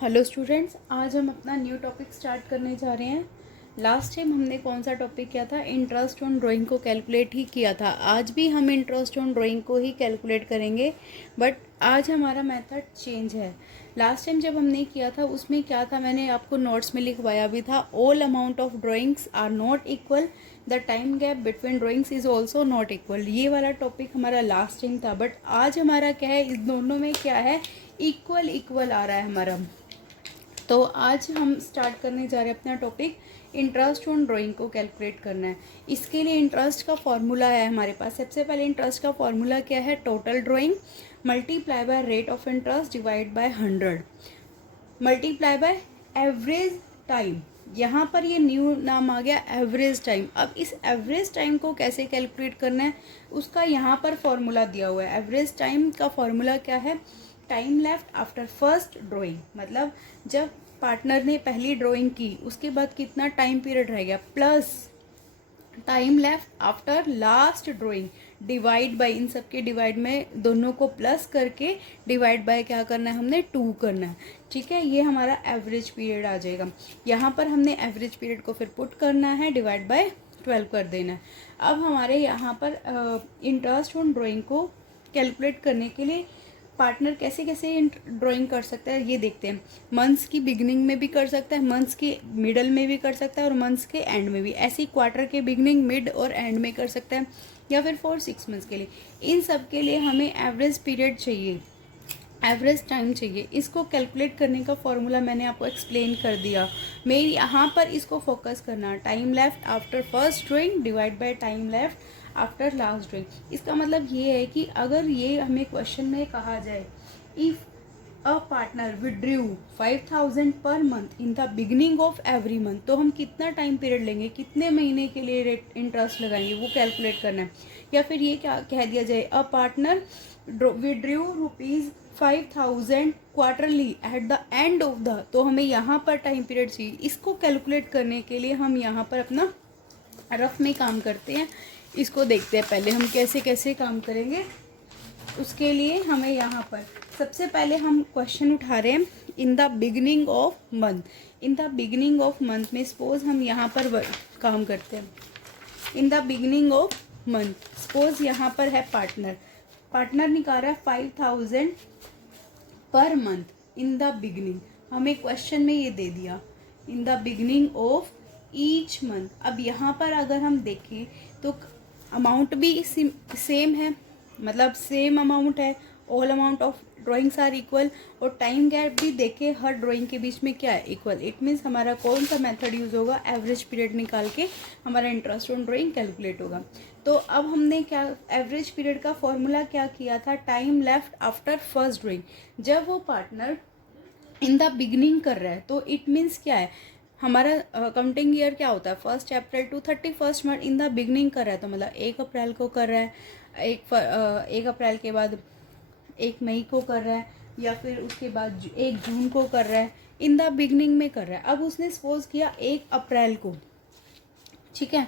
Hello students, आज हम अपना न्यू टॉपिक स्टार्ट करने जा रहे हैं। लास्ट टाइम हमने कौन सा टॉपिक किया था? इंटरेस्ट ऑन ड्राइंग को कैलकुलेट ही किया था। आज भी हम इंटरेस्ट ऑन ड्राइंग को ही कैलकुलेट करेंगे, बट आज हमारा मेथड चेंज है। लास्ट टाइम जब हमने किया था उसमें क्या था, मैंने आपको नोट्स में लिखवाया भी था। All amount of drawings are not equal, the time gap between drawings is also not equal. ये वाला टॉपिक हमारा लास्ट टाइम था, बट आज हमारा क्या है, इस दोनों में क्या है, इक्वल इक्वल आ रहा है हमारा। तो आज हम स्टार्ट करने जा रहे हैं अपना टॉपिक, इंटरेस्ट ऑन ड्राइंग को कैलकुलेट करना है। इसके लिए इंटरेस्ट का फॉर्मूला है हमारे पास। सबसे पहले इंटरेस्ट का फॉर्मूला क्या है? Total drawing multiply by rate of interest divide by 100 multiply by average time. यहाँ पर ये न्यू नाम आ गया एवरेज टाइम। अब इस एवरेज टाइम को कैसे कैलकुलेट करना है उसका यहाँ पर फॉर्मूला दिया हुआ है। एवरेज टाइम का फॉर्मूला क्या है? Time left after first drawing, मतलब जब पार्टनर ने पहली ड्राइंग की उसके बाद कितना टाइम पीरियड रह गया, plus time left after last drawing divide by, इन सब के डिवाइड में दोनों को प्लस करके डिवाइड बाय क्या करना है, हमने 2 करना है। ठीक है, ये हमारा एवरेज पीरियड आ जाएगा। यहाँ पर हमने एवरेज पीरियड को फिर पुट करना है, डिवाइड बाय 12 कर देना है। अब हमारे यहाँ पर इंटरेस्ट ऑन ड्राइंग को कैलकुलेट करने के लिए पार्टनर कैसे कैसे ड्राइंग कर सकता है ये देखते हैं। मंथ्स की बिगिनिंग में भी कर सकता है, मंथ्स के मिडल में भी कर सकता है और मंथ्स के एंड में भी। ऐसे ही क्वार्टर के बिगिनिंग, मिड और एंड में कर सकता है, या फिर फॉर 6 मंथ्स के लिए। इन सब के लिए हमें एवरेज पीरियड चाहिए, एवरेज टाइम चाहिए। इसको कैलकुलेट करने का फॉर्मूला मैंने आपको एक्सप्लेन कर दिया। मैं यहाँ पर इसको फोकस करना, time left after first drawing divide by time left after last drawing. इसका मतलब ये है कि अगर ये हमें क्वेश्चन में कहा जाए, if a partner withdrew 5000 per month in the beginning of every month, तो हम कितना टाइम पीरियड लेंगे, कितने महीने के लिए रेट इंटरेस्ट लगाएंगे, वो कैलकुलेट करना है। या फिर ये क्या कह दिया जाए, a partner withdrew ₹5000 quarterly at the end of the, तो हमें यहाँ पर टाइम पीरियड चाहिए। इसको कैलकुलेट करने के लिए हम यहाँ पर अपना रफ में काम करते हैं। इसको देखते हैं पहले हम कैसे कैसे काम करेंगे। उसके लिए हमें यहाँ पर सबसे पहले हम क्वेश्चन उठा रहे हैं, in the beginning of month. In the beginning of month में सपोज हम यहाँ पर काम करते हैं। In the beginning of month, suppose यहाँ पर है पार्टनर, पार्टनर निकाल रहा है 5000 per month in the beginning. हमें क्वेश्चन में ये दे दिया, in the beginning of each month. अब यहाँ पर अगर हम देखें तो अमाउंट भी सेम है, मतलब सेम अमाउंट है, all amount of drawings are equal, और टाइम गैप भी देखे हर ड्राइंग के बीच में क्या है, इक्वल। इट मीन्स हमारा कौन सा मेथड यूज़ होगा, एवरेज पीरियड निकाल के हमारा इंटरेस्ट ऑन ड्राइंग कैलकुलेट होगा। तो अब हमने क्या एवरेज पीरियड का फॉर्मूला क्या किया था, time left after first drawing. जब वो पार्टनर इन द बिगिनिंग कर रहा है तो इट मीन्स क्या है, हमारा काउंटिंग ईयर क्या होता है, 1 April to 31 March. In the beginning कर रहा है तो मतलब 1 अप्रैल को कर रहा है, 1 अप्रैल के बाद 1 मई को कर रहा है, या फिर उसके बाद 1 जून को कर रहा है, इन द बिगनिंग में कर रहा है। अब उसने सपोज किया 1 अप्रैल को, ठीक है,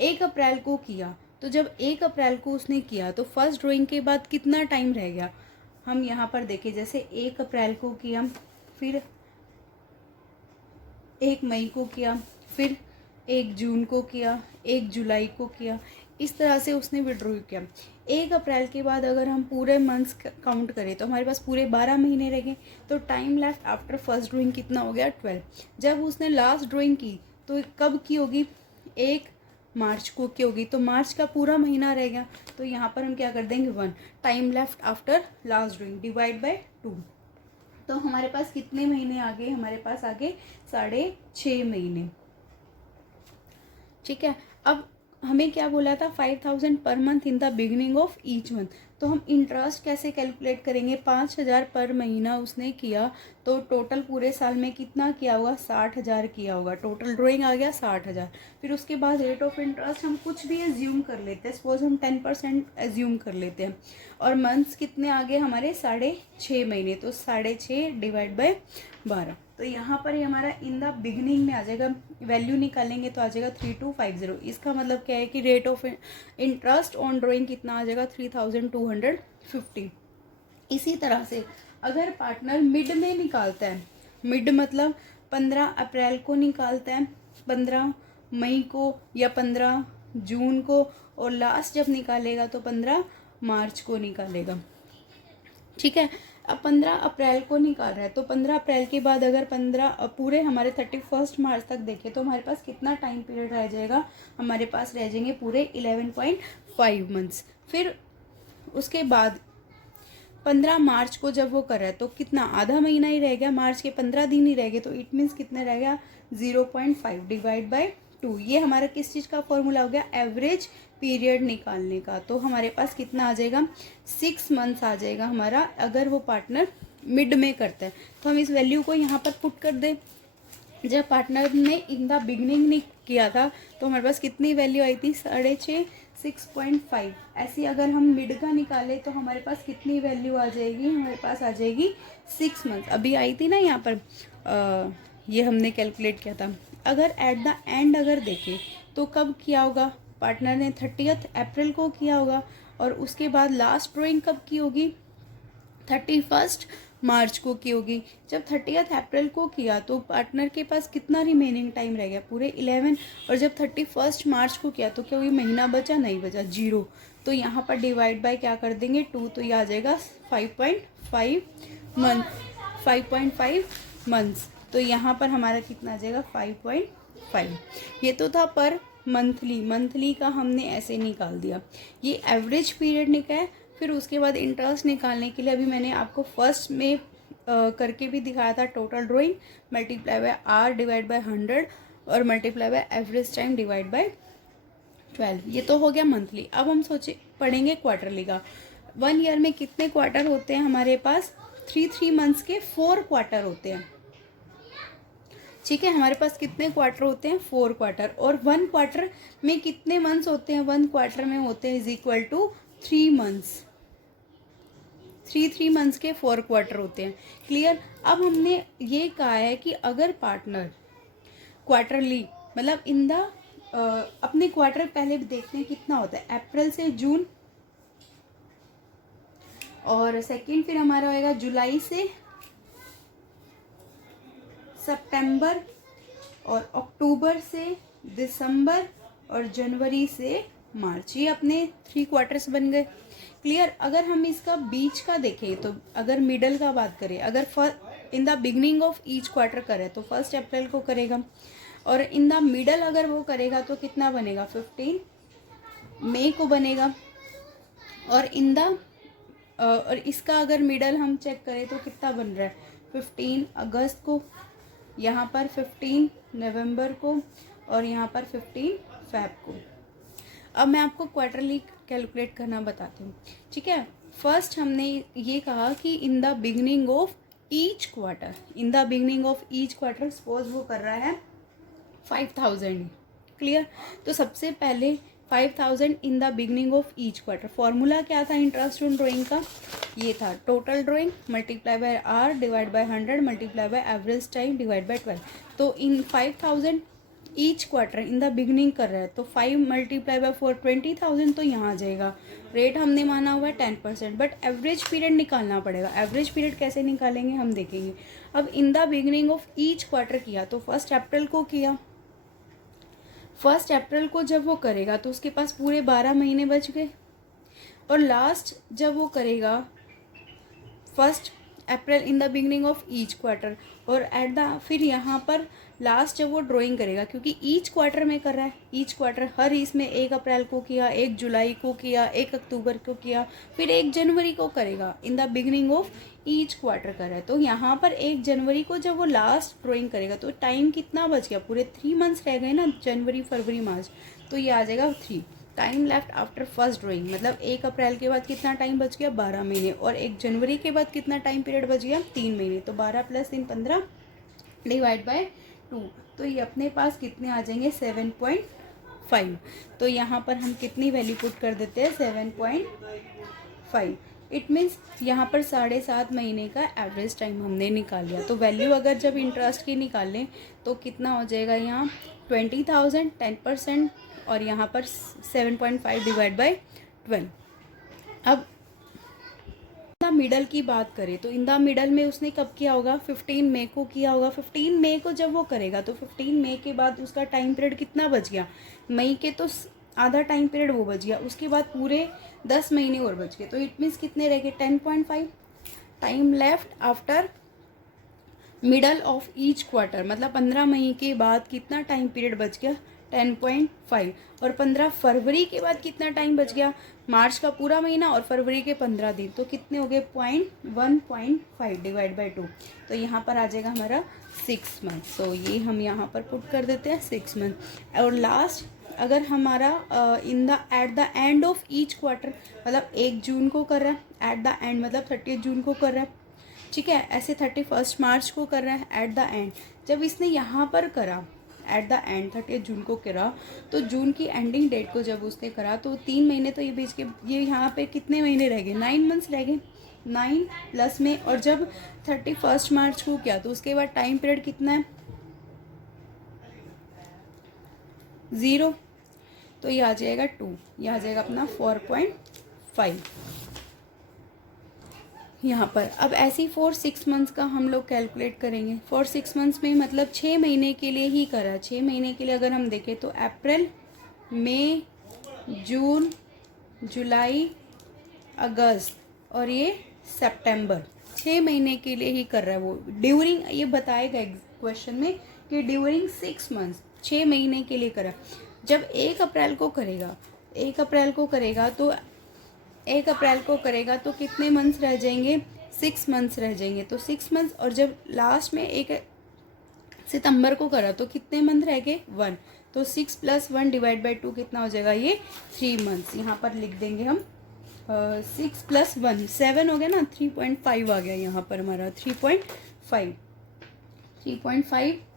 1 अप्रैल को किया। तो जब 1 अप्रैल को उसने किया तो फर्स्ट ड्राइंग के बाद कितना टाइम रह गया, हम यहाँ पर देखें, जैसे 1 अप्रैल को किया, फिर 1 मई को किया, फिर 1 जून को किया, 1 जुलाई को किया, इस तरह से उसने विड्रॉ किया। 1 अप्रैल के बाद अगर हम पूरे मंथ्स काउंट करें तो हमारे पास पूरे 12 महीने रह गए। तो time left after first drawing कितना हो गया, 12। जब उसने लास्ट ड्राइंग की तो कब की होगी, 1 मार्च को की होगी, तो मार्च का पूरा महीना रह गया। तो यहाँ पर हम क्या कर देंगे, 1 time left after last drawing divide by 2। तो हमारे पास कितने महीने आ गए, हमारे पास आ गए 6.5 महीने। ठीक है, अब हमें क्या बोला था, 5000 per month in the beginning of each month. तो हम इंटरेस्ट कैसे कैलकुलेट करेंगे, 5000 पर महीना उसने किया, तो टोटल पूरे साल में कितना किया होगा, 60,000 किया होगा। टोटल ड्राइंग आ गया 60,000। फिर उसके बाद रेट ऑफ इंटरेस्ट हम कुछ भी एज्यूम कर लेते हैं, सपोज हम 10% एज्यूम कर लेते हैं। और मंथ्स कितने आ गए हमारे, 6.5 महीने, तो 6.5 डिवाइड बाय 12। तो यहाँ पर ही हमारा इन द बिगिनिंग में आ जाएगा, वैल्यू निकालेंगे तो आ जाएगा 3250। इसका मतलब क्या है कि rate of interest on drawing कितना आ जाएगा, 3250। इसी तरह से अगर पार्टनर मिड में निकालता है मिड मतलब 15 अप्रैल को निकालता है, 15 मई को या 15 जून को, और लास्ट जब निकालेगा तो 15 मार्च को निकालेगा। ठीक है, अब 15 अप्रैल को निकाल रहा है तो 15 अप्रैल के बाद अगर 15 पूरे हमारे 31 मार्च तक देखें तो हमारे पास कितना टाइम पीरियड रह जाएगा, हमारे पास रह जाएंगे पूरे 11.5 मंथ्स। फिर उसके बाद 15 मार्च को जब वो कर रहा है तो कितना, आधा महीना ही रह गया, मार्च के 15 दिन ही रह गए, तो इट मीन्स कितने रह गया 0.5 डिवाइड बाई 2। ये हमारा किस चीज़ का फॉर्मूला हो गया, एवरेज पीरियड निकालने का। तो हमारे पास कितना आ जाएगा 6 मंथ्स आ जाएगा हमारा, अगर वो पार्टनर मिड में करता है। तो हम इस वैल्यू को यहाँ पर पुट कर दें। जब पार्टनर ने इन द बिगनिंग नहीं किया था तो हमारे पास कितनी वैल्यू आई थी 6.5, 6.5। ऐसी अगर हम मिड का निकाले तो हमारे पास कितनी वैल्यू आ जाएगी, हमारे पास आ जाएगी 6 मंथ। अभी आई थी ना यहाँ पर ये हमने कैलकुलेट किया था। अगर एट द एंड अगर देखें तो कब किया होगा, पार्टनर ने 30 अप्रैल को किया होगा, और उसके बाद लास्ट ड्राइंग कब की होगी 31 मार्च को की होगी। जब 30 अप्रैल को किया तो पार्टनर के पास कितना रिमेनिंग टाइम रह गया, पूरे 11। और जब 31 मार्च को किया तो क्या हुई, महीना बचा, नहीं बचा, 0। तो यहाँ पर डिवाइड बाय क्या कर देंगे 2, तो ये आ जाएगा 5.5 मंथ, 5.5 मंथ्स। तो यहाँ पर हमारा कितना आ जाएगा 5.5। ये तो था पर मंथली का हमने ऐसे निकाल दिया, ये एवरेज पीरियड निकाला। फिर उसके बाद इंटरेस्ट निकालने के लिए अभी मैंने आपको फर्स्ट में करके भी दिखाया था, total drawing multiply by R divide by 100 और multiply by average time divide by 12। ये तो हो गया मंथली। अब हम पढ़ेंगे क्वार्टरली का। 1 ईयर में कितने क्वार्टर होते हैं हमारे पास, 3 मंथ्स के 4 क्वार्टर होते हैं। ठीक है, हमारे पास कितने क्वार्टर होते हैं 4 क्वार्टर। और 1 क्वार्टर में कितने मंथ्स होते हैं, 1 क्वार्टर में होते हैं is equal to 3 months. 3 months के 4 क्वार्टर होते हैं। क्लियर। अब हमने ये कहा है कि अगर पार्टनर क्वार्टरली मतलब इन द अपने क्वार्टर पहले देखते हैं कितना होता है, अप्रैल से जून, और सेकंड फिर हमारा होएगा जुलाई से सितंबर, और अक्टूबर से दिसंबर, और जनवरी से मार्च। ये अपने 3 क्वार्टर्स बन गए। क्लियर। अगर हम इसका बीच का देखें तो अगर मिडल का बात करें, अगर इन the beginning of each quarter करे तो 1 अप्रैल को करेगा, और इन द मिडल अगर वो करेगा तो कितना बनेगा 15 मई को बनेगा, और इन द और इसका अगर मिडल हम चेक करें तो कितना बन रहा है 15 अगस्त को, यहाँ पर 15 नवंबर को, और यहाँ पर 15 फेब को। अब मैं आपको क्वार्टरली कैलकुलेट करना बताती हूँ। ठीक है, फर्स्ट हमने ये कहा कि इन the beginning of each quarter, in the beginning of each quarter suppose वो कर रहा है 5000। क्लियर। तो सबसे पहले 5000 in the beginning of each quarter. Formula क्या था इंटरेस्ट ऑन ड्राइंग का, ये था total drawing multiply by R divide by 100 multiply by average time divide by 12। तो in 5000 each quarter in the beginning कर रहा है तो 5 मल्टीप्लाई बाय 4 20,000, तो यहाँ आ जाएगा। रेट हमने माना हुआ है 10%, बट एवरेज पीरियड निकालना पड़ेगा। एवरेज पीरियड कैसे निकालेंगे हम देखेंगे। अब इन the beginning of each quarter किया तो 1 अप्रैल को किया, 1 अप्रैल को जब वो करेगा तो उसके पास पूरे 12 महीने बच गए, और लास्ट जब वो करेगा 1 April in the beginning of each quarter, और एट द फिर यहाँ पर लास्ट जब वो ड्राइंग करेगा, क्योंकि ईच क्वार्टर में कर रहा है, ईच क्वार्टर हर इसमें 1 अप्रैल को किया, 1 जुलाई को किया, 1 अक्टूबर को किया, फिर 1 जनवरी को करेगा। इन the beginning of each quarter कर रहा है तो यहाँ पर 1 जनवरी को जब वो लास्ट ड्राइंग करेगा तो टाइम कितना बच गया, पूरे 3 मंथ्स रह गए ना, जनवरी फरवरी मार्च, तो ये आ जाएगा 3 time left after first drawing. मतलब 1 अप्रैल के बाद कितना टाइम बच गया 12 महीने, और 1 जनवरी के बाद कितना टाइम पीरियड बच गया 3 महीने। तो 12 + 3 15 डिवाइड बाय 2, तो ये अपने पास कितने आ जाएंगे 7.5। तो यहाँ पर हम कितनी वैल्यू पुट कर देते हैं 7.5। इट मीन्स यहाँ पर 7.5 महीने का एवरेज टाइम हमने निकाल लिया। तो वैल्यू अगर जब इंटरेस्ट की निकालें तो कितना हो जाएगा यहाँ 20,000 10%, और यहाँ पर 7.5 डिवाइड बाय 12। अब मिडल की बात करें तो इन द मिडल में उसने कब किया होगा, 15 मई को किया होगा। 15 मई को जब वो करेगा तो 15 मई के बाद उसका टाइम पीरियड कितना बच गया, मई के तो आधा टाइम पीरियड वो बच गया, उसके बाद पूरे 10 महीने और बच गए। तो इट मीन्स कितने रह गए, 10.5 time left after middle of each quarter, मतलब 15 मई के बाद कितना टाइम पीरियड बच गया, 10.5। और 15 फरवरी के बाद कितना टाइम बच गया, मार्च का पूरा महीना और फरवरी के 15 दिन, तो कितने हो गए, 1.5 डिवाइड बाई 2। तो यहाँ पर आ जाएगा हमारा 6 मंथ। तो ये हम यहाँ पर पुट कर देते हैं 6 मंथ। और लास्ट अगर हमारा in the at the end of each quarter, मतलब 1 जून को कर रहा है, एट द एंड मतलब 30 जून को कर रहा है, ठीक है, ऐसे 31 मार्च को कर रहा है एट द एंड। जब इसने यहाँ पर करा एट द एंड 30 जून को करा, तो जून की एंडिंग डेट को जब उसने करा तो 3 महीने तो ये बीच के, ये यहाँ पे कितने महीने रह गए, 9 मंथ्स रह गए, 9 प्लस में। और जब 31 मार्च को किया तो उसके बाद टाइम पीरियड कितना है, 0, तो ये आ जाएगा 2, ये आ जाएगा अपना 4.5 यहाँ पर। अब ऐसी 6 मंथ्स का हम लोग कैलकुलेट करेंगे। 6 मंथ्स में मतलब 6 महीने के लिए ही करा। 6 महीने के लिए अगर हम देखें तो अप्रैल, मई, जून, जुलाई, अगस्त और ये सितंबर, 6 महीने के लिए ही कर रहा है वो। ड्यूरिंग, ये बताएगा क्वेश्चन में कि ड्यूरिंग 6 मंथ्स, 6 महीने के लिए करा। जब 1 अप्रैल को करेगा, 1 अप्रैल को करेगा तो 1 अप्रैल को करेगा तो कितने मंथ्स रह जाएंगे, 6 मंथ्स रह जाएंगे। तो 6 मंथ्स, और जब लास्ट में 1 सितंबर को करा तो कितने मंथ रह गए, 1। तो 6 + 1 डिवाइड बाई 2 कितना हो जाएगा, ये 3 मंथ्स। यहाँ पर लिख देंगे हम 6 + 1 7 हो गया ना, 3.5 आ गया यहाँ पर हमारा 3.5।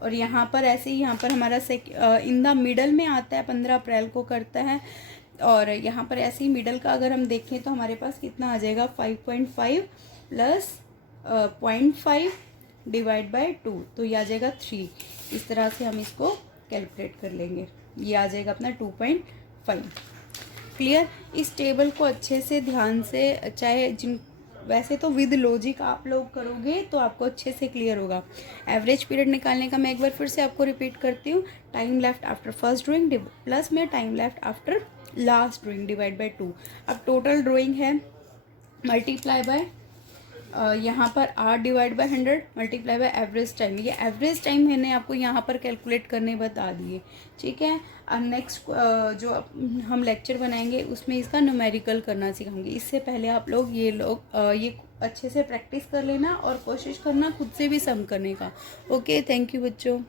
और यहाँ पर ऐसे ही यहाँ पर हमारा इन द मिडल में आता है, 15 अप्रैल को करता है। और यहाँ पर ऐसे ही मिडल का अगर हम देखें तो हमारे पास कितना आ जाएगा, 5.5 + 0.5 डिवाइड बाई 2, तो ये आ जाएगा 3। इस तरह से हम इसको कैलकुलेट कर लेंगे, ये आ जाएगा अपना 2.5। क्लियर। इस टेबल को अच्छे से ध्यान से, चाहे जिन, वैसे तो विद लॉजिक आप लोग करोगे तो आपको अच्छे से क्लियर होगा। एवरेज पीरियड निकालने का मैं एक बार फिर से आपको रिपीट करती हूँ, time left after first drawing plus में time left after last drawing divide by 2। अब टोटल ड्राइंग है मल्टीप्लाई बाय यहाँ पर r divide by 100 multiply by average time. ये एवरेज टाइम मैंने आपको यहाँ पर कैलकुलेट करने बता दिए, ठीक है। अब नेक्स्ट जो हम लेक्चर बनाएंगे उसमें इसका न्यूमेरिकल करना सिखाएंगे। इससे पहले आप लोग ये अच्छे से प्रैक्टिस कर लेना और कोशिश करना खुद से भी सम करने का। ओके, थैंक यू बच्चों।